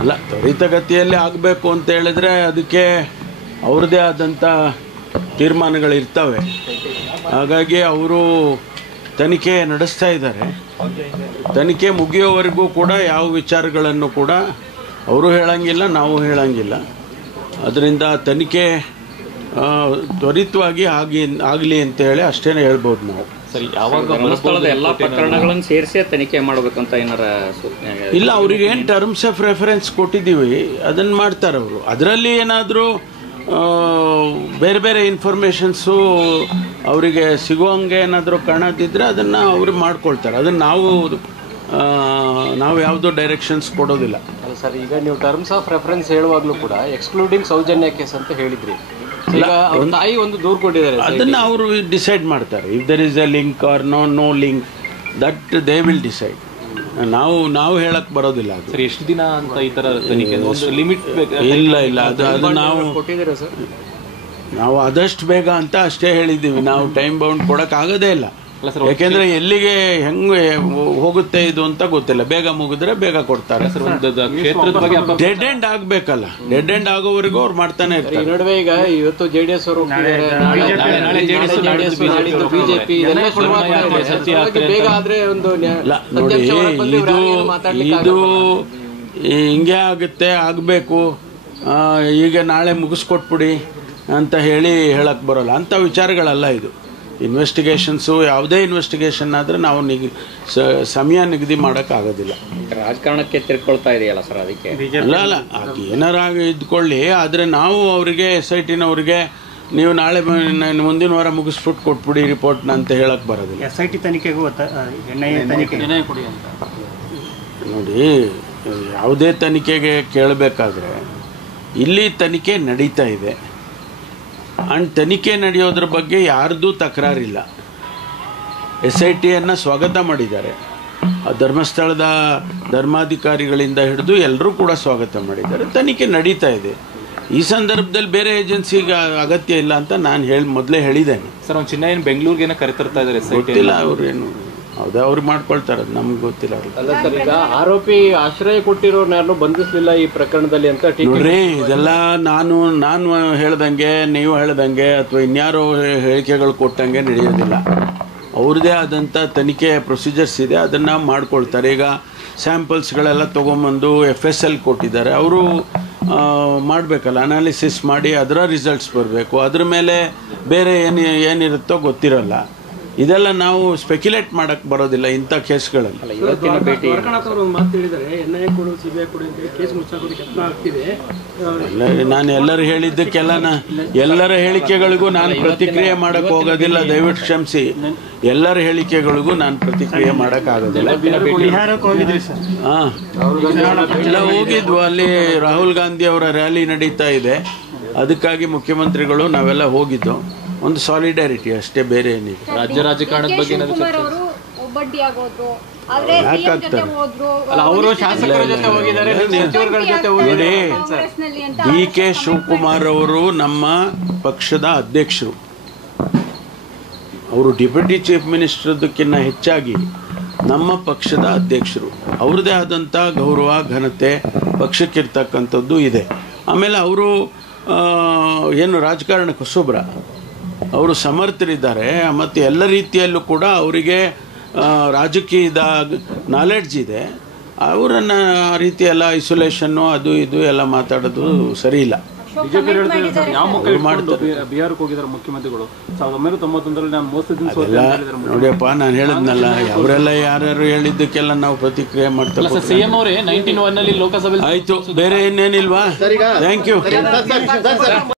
ಅಲ್ಲ, ತ್ವರಿತಗತಿಯಲ್ಲಿ ಆಗಬೇಕು ಅಂತ ಹೇಳಿದ್ರೆ ಅದಕ್ಕೆ ಅವ್ರದ್ದೇ ಆದಂಥ ತೀರ್ಮಾನಗಳಿರ್ತವೆ. ಹಾಗಾಗಿ ಅವರು ತನಿಖೆ ನಡೆಸ್ತಾ ಇದ್ದಾರೆ. ತನಿಖೆ ಮುಗಿಯೋವರೆಗೂ ಕೂಡ ಯಾವ ವಿಚಾರಗಳನ್ನು ಕೂಡ ಅವರು ಹೇಳಂಗಿಲ್ಲ, ನಾವು ಹೇಳಂಗಿಲ್ಲ. ಅದರಿಂದ ತನಿಖೆ ತ್ವರಿತವಾಗಿ ಆಗಲಿ ಅಂತ ಹೇಳಿ ಅಷ್ಟೇ ಹೇಳ್ಬೋದು ನಾವು. ಸರಿ, ಯಾವಾಗ ಧರ್ಮಸ್ಥಳದ ಎಲ್ಲ ಪ್ರಕರಣಗಳನ್ನು ಸೇರಿಸಿ ತನಿಖೆ ಮಾಡಬೇಕಂತ ಏನಾರ ಸೂಚನೆ ಇಲ್ಲ, ಅವ್ರಿಗೆ ಏನು ಟರ್ಮ್ಸ್ ಆಫ್ ರೆಫರೆನ್ಸ್ ಕೊಟ್ಟಿದ್ದೀವಿ ಅದನ್ನು ಮಾಡ್ತಾರೆ ಅವರು. ಅದರಲ್ಲಿ ಏನಾದರೂ ಬೇರೆ ಬೇರೆ ಇನ್ಫಾರ್ಮೇಷನ್ಸು ಅವರಿಗೆ ಸಿಗುವಂಗೆ ಏನಾದರೂ ಕಾಣದಿದ್ದರೆ ಅದನ್ನು ಅವರು ಮಾಡ್ಕೊಳ್ತಾರೆ. ಅದನ್ನು ನಾವು ಯಾವುದೋ ಡೈರೆಕ್ಷನ್ಸ್ ಕೊಡೋದಿಲ್ಲ. ಅಲ್ಲ ಸರ್, ಈಗ ನೀವು ಟರ್ಮ್ಸ್ ಆಫ್ ರೆಫರೆನ್ಸ್ ಹೇಳುವಾಗಲೂ ಕೂಡ ಎಕ್ಸ್ಕ್ಲೂಡಿಂಗ್ ಸೌಜನ್ಯ ಕೇಸ್ ಅಂತ ಹೇಳಿದ್ರಿ. ಈಗ ಅವ್ರ ತಾಯಿ ಒಂದು ದೂರು ಕೊಟ್ಟಿದ್ದಾರೆ, ಅದನ್ನು ಅವರು ಡಿಸೈಡ್ ಮಾಡ್ತಾರೆ. If there is a link or no link, that they will decide. ನಾವು ಹೇಳಕ್ ಬರೋದಿಲ್ಲ. ಸರ್, ಎಷ್ಟು ದಿನ ಅಂತ ಈ ತರ ತನಿಖೆ ಲಿಮಿಟ್? ಇಲ್ಲ, ಅದು ನಾವು ಆದಷ್ಟು ಬೇಗ ಅಂತ ಅಷ್ಟೇ ಹೇಳಿದ್ದೀವಿ. ನಾವು ಟೈಮ್ ಬೌಂಡ್ ಕೊಡೋಕ್ಕಾಗೋದೇ ಇಲ್ಲ. ಯಾಕೆಂದ್ರೆ ಎಲ್ಲಿಗೆ ಹೆಂಗೆ ಹೋಗುತ್ತೆ ಇದು ಅಂತ ಗೊತ್ತಿಲ್ಲ. ಬೇಗ ಮುಗಿದ್ರೆ ಬೇಗ ಕೊಡ್ತಾರೆ. ಡೆಡ್ ಎಂಡ್ ಆಗ್ಬೇಕಲ್ಲ, ಡೆಡ್ ಎಂಡ್ ಆಗೋವರೆಗೂ ಅವ್ರು ಮಾಡ್ತಾನೆ ಇರ್ತಾರೆ. ನಡುವೆ ಈಗ ಇವತ್ತು JDS ಅವರು ಬಿಜೆಪಿ ಬೇಗ ಆದ್ರೆ ಒಂದು ನೋಡಿ, ಇದು ಹಿಂಗೆ ಆಗುತ್ತೆ, ಆಗಬೇಕು, ಈಗ ನಾಳೆ ಮುಗಿಸ್ಕೊಟ್ಬಿಡಿ ಅಂತ ಹೇಳಕ್ ಬರೋಲ್ಲ. ಅಂಥ ವಿಚಾರಗಳಲ್ಲ ಇದು. ಇನ್ವೆಸ್ಟಿಗೇಷನ್ಸು, ಯಾವುದೇ ಇನ್ವೆಸ್ಟಿಗೇಷನ್ ಆದರೆ ನಾವು ಸಮಯ ನಿಗದಿ ಮಾಡೋಕ್ಕಾಗೋದಿಲ್ಲ. ರಾಜಕಾರಣಕ್ಕೆ ತಿರ್ಕೊಳ್ತಾ ಇದೆಯಲ್ಲ ಸರ್, ಅದಕ್ಕೆ ಅಲ್ಲ ಅದು ಏನಾರ ಇದ್ಕೊಳ್ಳಿ. ಆದರೆ ನಾವು ಅವರಿಗೆ SIT-ನವ್ರಿಗೆ ನೀವು ನಾಳೆ ಮುಂದಿನ ವಾರ ಮುಗಿಸ್ಬಿಟ್ಟು ಕೊಟ್ಬಿಡಿ ರಿಪೋರ್ಟ್ನ ಅಂತ ಹೇಳಕ್ಕೆ ಬರೋದಿಲ್ಲ. SIT ತನಿಖೆಗೂ ನೋಡಿ, ಯಾವುದೇ ತನಿಖೆಗೆ ಕೇಳಬೇಕಾದ್ರೆ ಇಲ್ಲಿ ತನಿಖೆ ನಡೀತಾ ಇದೆ. ಆ್ಯಂಡ್ ತನಿಖೆ ನಡೆಯೋದ್ರ ಬಗ್ಗೆ ಯಾರ್ದೂ ತಕರಾರಿಲ್ಲ. SIT-ಯನ್ನು ಸ್ವಾಗತ ಮಾಡಿದ್ದಾರೆ. ಧರ್ಮಸ್ಥಳದ ಧರ್ಮಾಧಿಕಾರಿಗಳಿಂದ ಹಿಡಿದು ಎಲ್ಲರೂ ಕೂಡ ಸ್ವಾಗತ ಮಾಡಿದ್ದಾರೆ. ತನಿಖೆ ನಡೀತಾ ಇದೆ. ಈ ಸಂದರ್ಭದಲ್ಲಿ ಬೇರೆ ಏಜೆನ್ಸಿಗೆ ಅಗತ್ಯ ಇಲ್ಲ ಅಂತ ನಾನು ಮೊದಲೇ ಹೇಳಿದ್ದೇನೆ. ಸರ್, ಒಂದು ಚಿನ್ನ ಏನು ಬೆಂಗಳೂರಿಗೇನೋ ಕರೆತರ್ತಾ ಇದ್ದಾರೆ, ಗೊತ್ತಿಲ್ಲ ಅವ್ರೇನು. ಹೌದಾ, ಅವ್ರು ಮಾಡ್ಕೊಳ್ತಾರೆ, ನಮ್ಗೆ ಗೊತ್ತಿಲ್ಲ. ಅಲ್ಲ ಸರ್, ಈಗ ಆರೋಪಿ ಆಶ್ರಯ ಕೊಟ್ಟಿರೋರ್ನ ಯಾರನ್ನೂ ಬಂಧಿಸಲಿಲ್ಲ ಈ ಪ್ರಕರಣದಲ್ಲಿ ಅಂತ ನೋಡ್ರಿ, ಇದೆಲ್ಲ ನಾನು ಹೇಳ್ದಂಗೆ, ನೀವು ಹೇಳ್ದಂಗೆ ಅಥವಾ ಇನ್ಯಾರೋ ಹೇಳಿಕೆಗಳು ಕೊಟ್ಟಂಗೆ ನಡೆಯೋದಿಲ್ಲ. ಅವ್ರದ್ದೇ ಆದಂಥ ತನಿಖೆ ಪ್ರೊಸೀಜರ್ಸ್ ಇದೆ, ಅದನ್ನು ಮಾಡ್ಕೊಳ್ತಾರೆ. ಈಗ ಸ್ಯಾಂಪಲ್ಸ್ಗಳೆಲ್ಲ ತೊಗೊಂಬಂದು FSL ಕೊಟ್ಟಿದ್ದಾರೆ. ಅವರು ಮಾಡಬೇಕಲ್ಲ, ಅನಾಲಿಸಿಸ್ ಮಾಡಿ ಅದರ ರಿಸಲ್ಟ್ಸ್ ಬರಬೇಕು. ಅದ್ರ ಮೇಲೆ ಬೇರೆ ಏನಿರುತ್ತೋ ಗೊತ್ತಿರಲ್ಲ. ಇದೆಲ್ಲ ನಾವು ಸ್ಪೆಕ್ಯುಲೇಟ್ ಮಾಡಕ್ ಬರೋದಿಲ್ಲ ಇಂಥ ಕೇಸ್ಗಳಲ್ಲಿ. ನಾನು ಎಲ್ಲರೂ ಹೇಳಿದ್ದಕ್ಕೆಲ್ಲ ಎಲ್ಲರ ಹೇಳಿಕೆಗಳಿಗೂ ನಾನು ಪ್ರತಿಕ್ರಿಯೆ ಮಾಡಕ್ ಹೋಗೋದಿಲ್ಲ. ದಯವಿಟ್ಟು ಕ್ಷಮಿಸಿ. ಎಲ್ಲರ ಹೇಳಿಕೆಗಳಿಗೂ ನಾನು ಪ್ರತಿಕ್ರಿಯೆ ಮಾಡಕ್ ಆಗೋದಿಲ್ಲ. ಎಲ್ಲ ಹೋಗಿದ್ವು. ಅಲ್ಲಿ ರಾಹುಲ್ ಗಾಂಧಿ ಅವರ ರ್ಯಾಲಿ ನಡೀತಾ ಇದೆ, ಅದಕ್ಕಾಗಿ ಮುಖ್ಯಮಂತ್ರಿಗಳು ನಾವೆಲ್ಲ ಹೋಗಿದ್ದು. ಒಂದು ಸಾಲಿಡಾರಿಟಿ ಅಷ್ಟೇ, ಬೇರೆ ಏನಿದೆ. ರಾಜ್ಯ ರಾಜಕಾರಣದ ಬಗ್ಗೆ ನೋಡಿ, DK ಶಿವಕುಮಾರ್ ಅವರು ನಮ್ಮ ಪಕ್ಷದ ಅಧ್ಯಕ್ಷರು. ಅವರು ಡೆಪ್ಯೂಟಿ ಚೀಫ್ ಮಿನಿಸ್ಟರ್ದಕ್ಕಿಂತ ಹೆಚ್ಚಾಗಿ ನಮ್ಮ ಪಕ್ಷದ ಅಧ್ಯಕ್ಷರು. ಅವ್ರದ್ದೇ ಆದಂಥ ಗೌರವ, ಘನತೆ ಪಕ್ಷಕ್ಕಿರ್ತಕ್ಕಂಥದ್ದು ಇದೆ. ಆಮೇಲೆ ಅವರು ಏನು ರಾಜಕಾರಣಕ್ಕೆ ಹೊಸಬ್ರ, ಅವರು ಸಮರ್ಥರಿದ್ದಾರೆ. ಮತ್ತು ಎಲ್ಲ ರೀತಿಯಲ್ಲೂ ಕೂಡ ಅವರಿಗೆ ರಾಜಕೀಯದ ನಾಲೆಡ್ಜ್ ಇದೆ. ಅವರನ್ನು ಆ ರೀತಿ ಎಲ್ಲ ಐಸೋಲೇಷನ್ನು ಅದು ಇದು ಎಲ್ಲ ಮಾತಾಡೋದು ಸರಿ ಇಲ್ಲ. ಬಿಜೆಪಿ ಬಿಹಾರಕ್ಕೆ ಹೋಗಿದ್ದಾರೆ ಮುಖ್ಯಮಂತ್ರಿಗಳು. 1991ರಲ್ಲಿ ನಾನು ನೋಡಿಯಪ್ಪ, ನಾನು ಹೇಳಿದ್ನಲ್ಲ, ಅವರೆಲ್ಲ ಯಾರ್ಯಾರು ಹೇಳಿದ್ದಕ್ಕೆಲ್ಲ ನಾವು ಪ್ರತಿಕ್ರಿಯೆ ಮಾಡ್ತಾರೆ. ಸಿಎಂ ಅವರೇ 1991ರಲ್ಲಿ ಲೋಕಸಭೆ ಆಯ್ತು, ಬೇರೆ ಇನ್ನೇನಿಲ್ವಾ? Thank you.